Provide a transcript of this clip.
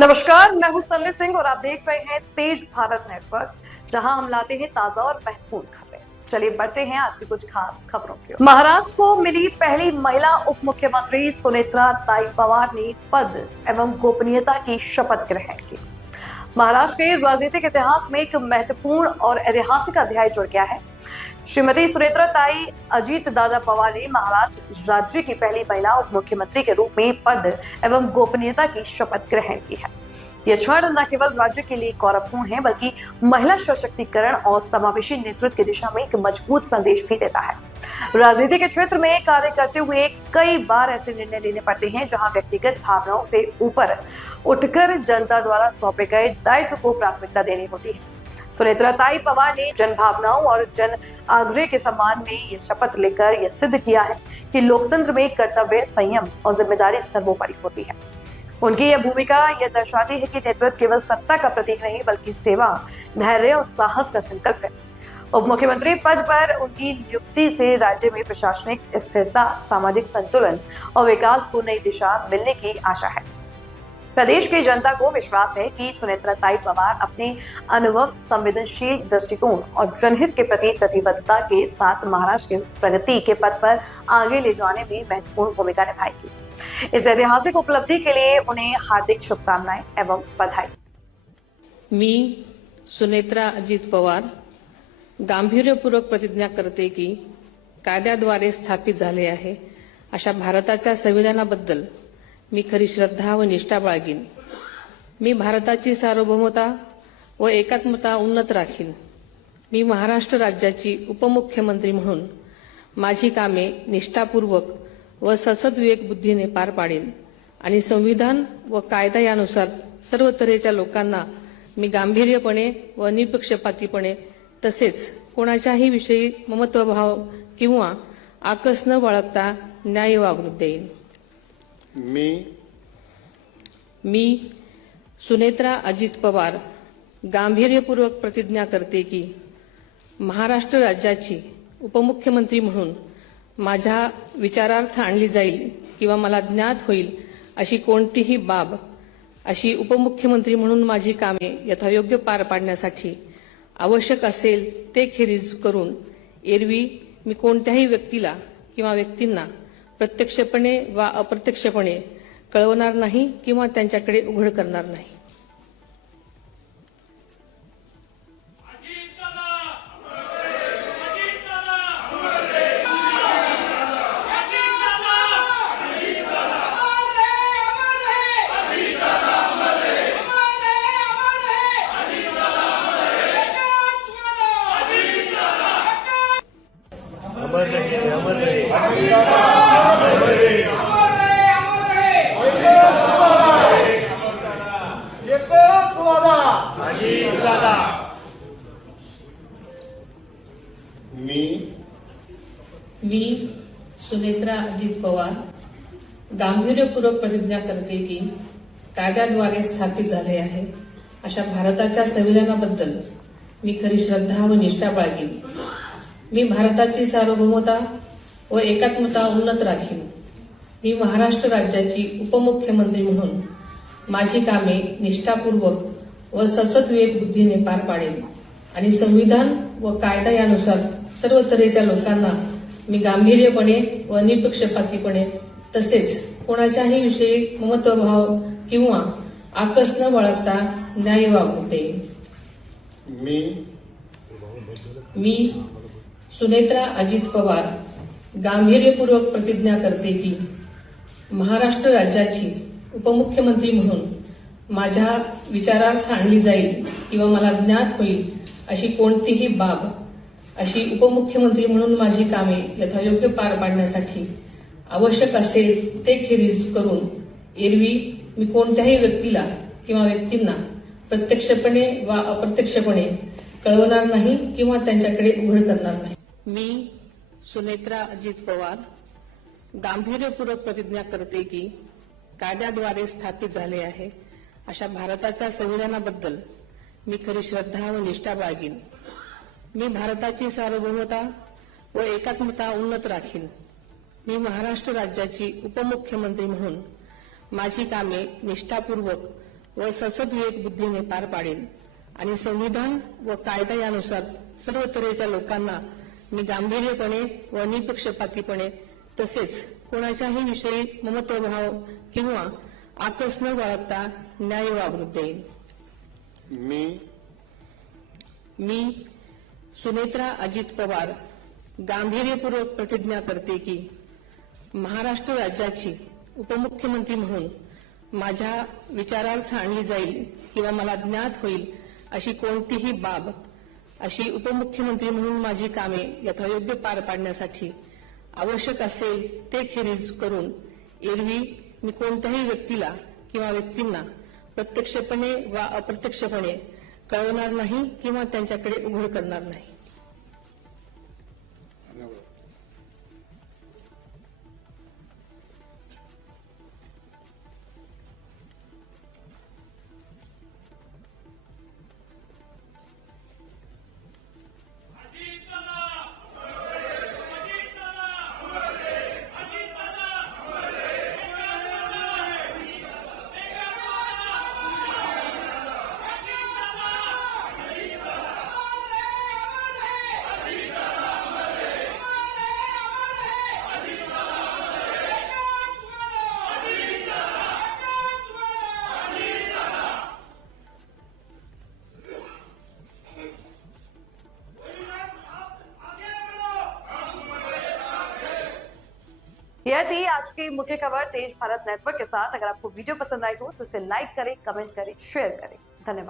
नमस्कार, मैं हूं सल्ली सिंह और आप देख रहे हैं तेज भारत नेटवर्क, जहां हम लाते हैं ताजा और महत्वपूर्ण खबरें। चलिए बढ़ते हैं आज की कुछ खास खबरों की ओर। महाराष्ट्र को मिली पहली महिला उप मुख्यमंत्री सुनेत्रा ताई पवार ने पद एवं गोपनीयता की शपथ ग्रहण की। महाराष्ट्र के राजनीतिक इतिहास में एक महत्वपूर्ण और ऐतिहासिक अध्याय जुड़ गया है। श्रीमती सुनेत्रा ताई अजीत दादा पवार ने महाराष्ट्र राज्य की पहली महिला उप मुख्यमंत्री के रूप में पद एवं गोपनीयता की शपथ ग्रहण की है। यह क्षण न केवल राज्य के लिए गौरवपूर्ण है, बल्कि महिला सशक्तिकरण और समावेशी नेतृत्व की दिशा में एक मजबूत संदेश भी देता है। राजनीति के क्षेत्र में कार्य करते हुए कई बार ऐसे निर्णय लेने पड़ते हैं जहां व्यक्तिगत भावनाओं से ऊपर उठकर जनता द्वारा सौंपे गए दायित्व को प्राथमिकता देनी होती है। सुनेत्रा ताई पवार ने जन भावनाओं और जन आग्रह के सम्मान में ये शपथ लेकर यह सिद्ध किया है कि लोकतंत्र में कर्तव्य, संयम और जिम्मेदारी सर्वोपरि होती है। उनकी यह भूमिका यह दर्शाती है कि नेतृत्व केवल सत्ता का प्रतीक नहीं, बल्कि सेवा, धैर्य और साहस का संकल्प है। उप मुख्यमंत्री पद पर उनकी नियुक्ति से राज्य में प्रशासनिक स्थिरता, सामाजिक संतुलन और विकास को नई दिशा मिलने की आशा है। प्रदेश की जनता को विश्वास है कि सुनेत्रा ताई पवार अपने अनुभव, संवेदनशील दृष्टिकोण और जनहित के प्रति प्रतिबद्धता के साथ महाराष्ट्र की प्रगति के पथ पर आगे ले जाने में महत्वपूर्ण भूमिका निभाएगी। इस ऐतिहासिक उपलब्धि के लिए उन्हें हार्दिक शुभकामनाएं एवं बधाई। मी सुनेत्रा अजित पवार गांभीर्यपूर्वक प्रतिज्ञा करते की कायद्याद्वारे स्थापित झाले आहे अशा भारताच्या संविधानाबद्दल मी खरी श्रद्धा व निष्ठा बाळगीन। मी भारताची सार्वभौमता व एकात्मता उन्नत राखीन। मी महाराष्ट्र राज्याची उपमुख्यमंत्री म्हणून माझी कामे निष्ठापूर्वक व सद्विवेक बुद्धीने पार पाडेन आणि संविधान व कायदा यानुसार सर्व तऱ्हेच्या लोकांना मी गांभीर्यपणे व निपक्षपातीपणे तसेच कोणाच्याही विषयी ममत्वभाव किंवा आकस न बाळगता न्याय वागणूक देईन। मी सुनेत्रा अजित पवार गांभीर्यपूर्वक प्रतिज्ञा करते की महाराष्ट्र राज्याची उपमुख्यमंत्री म्हणून माझ्या विचारार्थ आणली जाईल किंवा मला ज्ञात होईल अशी कोणतीही बाब अशी उपमुख्यमंत्री म्हणून माझी कामे यथायोग्य पार पाडण्यासाठी आवश्यक असेल ते खेरीज करून एरवी मी कोणत्याही व्यक्तीला किंवा व्यक्तींना प्रत्यक्षपणे वा अप्रत्यक्षपणे कळवणार नाही किंवा त्यांच्याकडे उघड करणार नाही। मी सुनेत्रा अजित पवार गांभीर्यपूर्वक प्रतिज्ञा करते की कायद्याद्वारे स्थापित झाले आहे अशा भारताच्या संविधानाबद्दल मी खरी श्रद्धा व निष्ठा बाळगीन। मी भारताची सार्वभौमता व एकात्मता उन्नत राखीन। मी महाराष्ट्र राज्याची उपमुख्यमंत्री म्हणून माझी कामे निष्ठापूर्वक व सद्विवेक बुद्धीने पार पाडेन आणि संविधान व कायदा यानुसार सर्व तऱ्हेच्या लोकांना मी गांभीर्यपणे व निपक्षपातीपणे तसेच कोणाच्याही विषयी ममत्वभाव किंवा आकस न बाळगता न्याय वागणूक देईन। मी सुनेत्रा अजित पवार गांभीर्यपूर्वक प्रतिज्ञा करते की महाराष्ट्र राज्याची उपमुख्यमंत्री म्हणून माझ्या विचारार्थ आणली जाईल किंवा मला ज्ञात होईल अशी कोणतीही बाब अशी उपमुख्यमंत्री म्हणून माझी कामे यथायोग्य पार पाडण्यासाठी आवश्यक असेल ते खेरीज करून एरवी मी कोणत्याही व्यक्तीला किंवा व्यक्तींना प्रत्यक्षपणे वा अप्रत्यक्षपणे कळवणार नाही किंवा त्यांच्याकडे उघड करणार नाही। मी सुनेत्रा अजित पवार गांभीर्यपूर्वक प्रतिज्ञा करते की कायद्याद्वारे स्थापित झाले आहे अशा भारताच्या संविधानाबद्दल मी खरी श्रद्धा व निष्ठा बाळगीन। मी भारताची सार्वभौमता व एकात्मता उन्नत राखीन। मी महाराष्ट्र राज्याची उपमुख्यमंत्री म्हणून माझी कामे निष्ठापूर्वक व ससद विवेक बुद्धीने पार पाडेन आणि संविधान व कायदा यानुसार सर्व तऱ्हेच्या लोकांना मी गांभीर्यपणे व निपक्षपातीपणे तसेच कोणाच्याही विषयी ममत्वभाव किंवा आकस न बाळगता न्याय वागणूक देईन. मी सुनेत्रा अजित पवार गांभीर्यपूर्वक प्रतिज्ञा करते की महाराष्ट्र राज्याची उपमुख्यमंत्री म्हणून माझ्या विचारार्थ आणली जाईल किंवा मला ज्ञात होईल अशी कोणतीही बाब अशी उपमुख्यमंत्री म्हणून माझी कामे यथायोग्य पार पाडण्यासाठी आवश्यक असेल ते खेरीज करून एरवी मी कोणत्याही व्यक्तीला किंवा व्यक्तींना प्रत्यक्षपणे वा अप्रत्यक्षपणे कळवणार नाही किंवा त्यांच्याकडे उघड करणार नाही. यह थी आज की मुख्य खबर तेज भारत नेटवर्क के साथ. अगर आपको वीडियो पसंद आई हो तो उसे लाइक करें, कमेंट करें, शेयर करें. धन्यवाद.